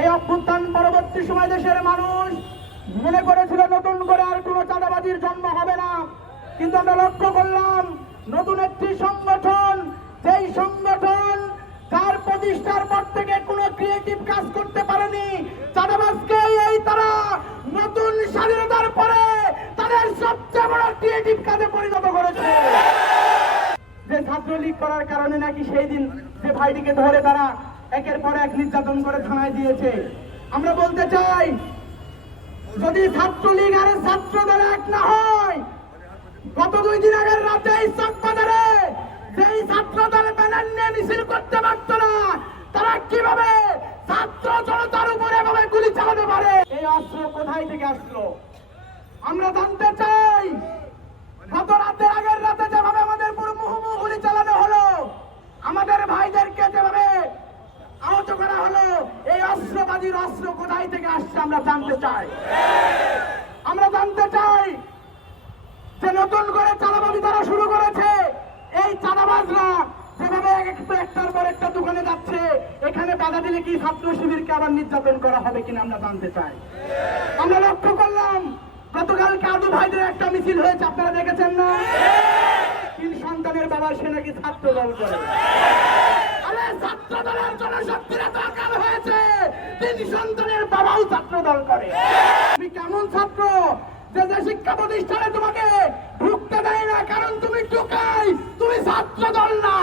এই অভ্যুত্থান পরবর্তী সময় দেশের মানুষ মনে করেছিল নতুন করে আর কোনো চাঁদাবাজির জন্ম হবে না, কিন্তু আমরা লক্ষ্য করলাম নতুন একটি সংগঠন, যেই সংগঠন তার প্রতিষ্ঠার পর থেকে কোনো ক্রিয়েটিভ কাজ করতে পারেনি, চাঁদাবাজকে এই তারা নতুন স্বাধীনতার পরে তাদের সবচেয়ে বড় ক্রিয়েটিভ কাজে পরিণত করেছে। যে ছাত্রলীগ করার কারণে নাকি সেই দিন যে ভাইটিকে ধরে তারা একের পর এক নির্যাতন করে থানায় দিয়েছে। আমরা বলতে চাই, যদি ছাত্রলীগ আর ছাত্রদল এক না হয়, গত 2 দিন আগের রাতে চকবাজারে যেই ছাত্রদল ব্যানার নিয়ে মিছিল করতে পারত না, তারা কিভাবে ছাত্র জনতার উপরে এভাবে গুলি চালাতে পারে? এই অস্ত্র কোথায় থেকে আসলো আমরা জানতে চাই। গত রাতে আগের রাতে যেভাবে আমাদের পুরো মুহুর্মুহ গুলি চালানো হলো, আমাদের ভাইদেরকে যেভাবে আহত করা হলো, এই অস্ত্রবাদীর অস্ত্র কোথায় থেকে আসছে আমরা জানতে চাই। আমরা জানতে চাই যে নতুন করে চাঁদাবাজি তারা শুরু করেছে। এই চাঁদাবাজরা যেভাবে একটার পর একটা দোকানে যাচ্ছে, এখানে বাধা দিলে কি ছাত্র শিবিরকে আবার নির্যাতন করা হবে কিনা আমরা জানতে চাই। আমরা লক্ষ্য করলাম গতকাল কাদু ভাইদের একটা মিছিল হয়েছে, আপনারা দেখেছেন না? 3 সন্তানের বাবা সে নাকি ছাত্র দল করে। আরে ছাত্র দলের জনশক্তিরা তো আকাল হয়েছে, 3 সন্তানের বাবাও ছাত্র দল করে। তুমি কেমন ছাত্র যে শিক্ষা প্রতিষ্ঠানে তোমাকে ঢুকতে দেয় না, কারণ তুমি ঢুকাই, তুমি ছাত্র দল না।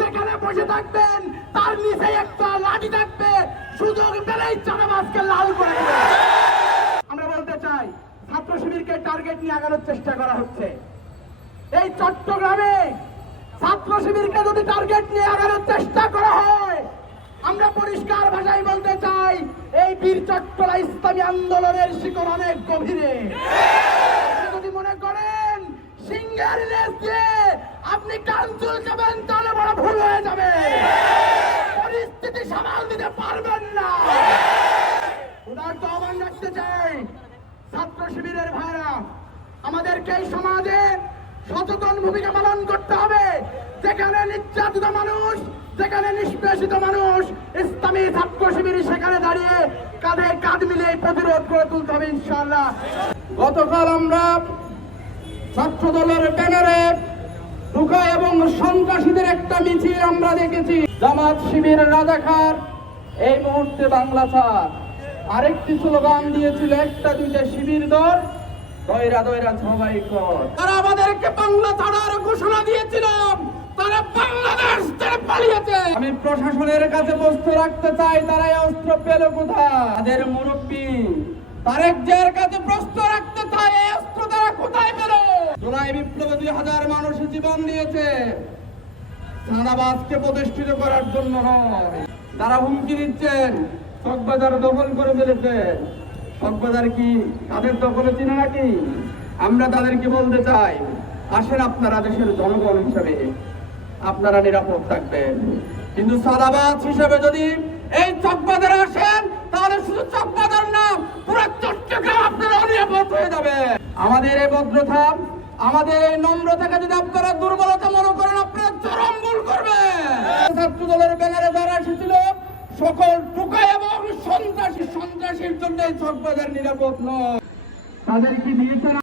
যেখানে বসে থাকবেন তার নিচে একটা লাঠি থাকবে, সুযোগ পেলেই চাঁদাবাজকে লাল করে দেবে। আমরা বলতে চাই, ছাত্র শিবিরকে টার্গেট নিয়ে আগানোর চেষ্টা করা হচ্ছে। এই চট্টগ্রামে ছাত্র শিবিরকে যদি টার্গেট নিয়ে আগানোর চেষ্টা করা হয়, আমরা পরিষ্কার ভাষায় বলতে চাই, এই বীর চট্টলা ইসলামী আন্দোলনের শিকড় অনেক গভীরে। যদি মনে করেন সিংহের লেজ দিয়ে আপনি কান চুলকাবেন, তাহলে বড় ভুল হয়ে যাবে। পরিস্থিতি সামাল দিতে পারবেন না। উদারত আহ্বান রাখতে চাই, ছাত্র শিবিরের ভাইরা, আমাদেরকে এই সমাজে সচেতন ভূমিকা পালন করতে হবে। যেখানে নির্যাতিত মানুষ, যেখানে নিষ্পেষিত মানুষ, ইসলামী ছাত্র শিবির সেখানে দাঁড়িয়ে কাঁধে কাঁধ মিলে প্রতিরোধ করে তুলতে হবে ইনশাআল্লাহ। গতকাল আমরা ছাত্র দলের ব্যানারে ঢুকা এবং সন্ত্রাসীদের একটা মিছিল আমরা দেখেছি। জামাত শিবির রাজাকার, এই মুহূর্তে বাংলা ছাড়। আরেকটি স্লোগান দিয়েছিল, 1-2 শিবির দল, দয়রা দয়রা সবাই কর। তারা আমাদেরকে বাংলা ছাড়ার ঘোষণা দিয়েছিল, তারা বাংলাদেশ ছেড়ে পালিয়েছে। আমি প্রশাসনের কাছে প্রশ্ন রাখতে চাই, তারা এই অস্ত্র পেল কোথায়? তাদের মুরব্বী তারেক জিয়ার কাছে প্রশ্ন রাখতে চাই, এই অস্ত্র তারা কোথায় পেল? জুলাই বিপ্লবে 2000 মানুষ জীবন দিয়েছে, চাঁদাবাজকে প্রতিষ্ঠিত করার জন্য নয়। তারা হুমকি দিচ্ছেন, চকবাজার দখল করে ফেলেছেন। চকবাজার কি তাদের দখলে ছিল নাকি? আমরা তাদেরকে বলতে চাই, আসেন আপনারা দেশের জনগণ হিসেবে আপনারা নিরাপদ থাকবেন, কিন্তু চাঁদাবাজ হিসেবে যদি এই চকবাজারে আসেন, তাহলে শুধু চকবাজার না, পুরো চট্টগ্রাম আপনারা অনিরাপদ হয়ে যাবে। আমাদের এই ভদ্রতা, আমাদের এই নম্রতাকে যদি আপনারা দুর্বলতা মনে করেন, আপনারা চরম ভুল করবেন। ছাত্র দলের ব্যানারে যারা এসেছিল, সকল টুকা এবং সন্ত্রাসীর জন্য এই চকবাজার নিরাপদ নয়। তাদেরকে দিয়েছেন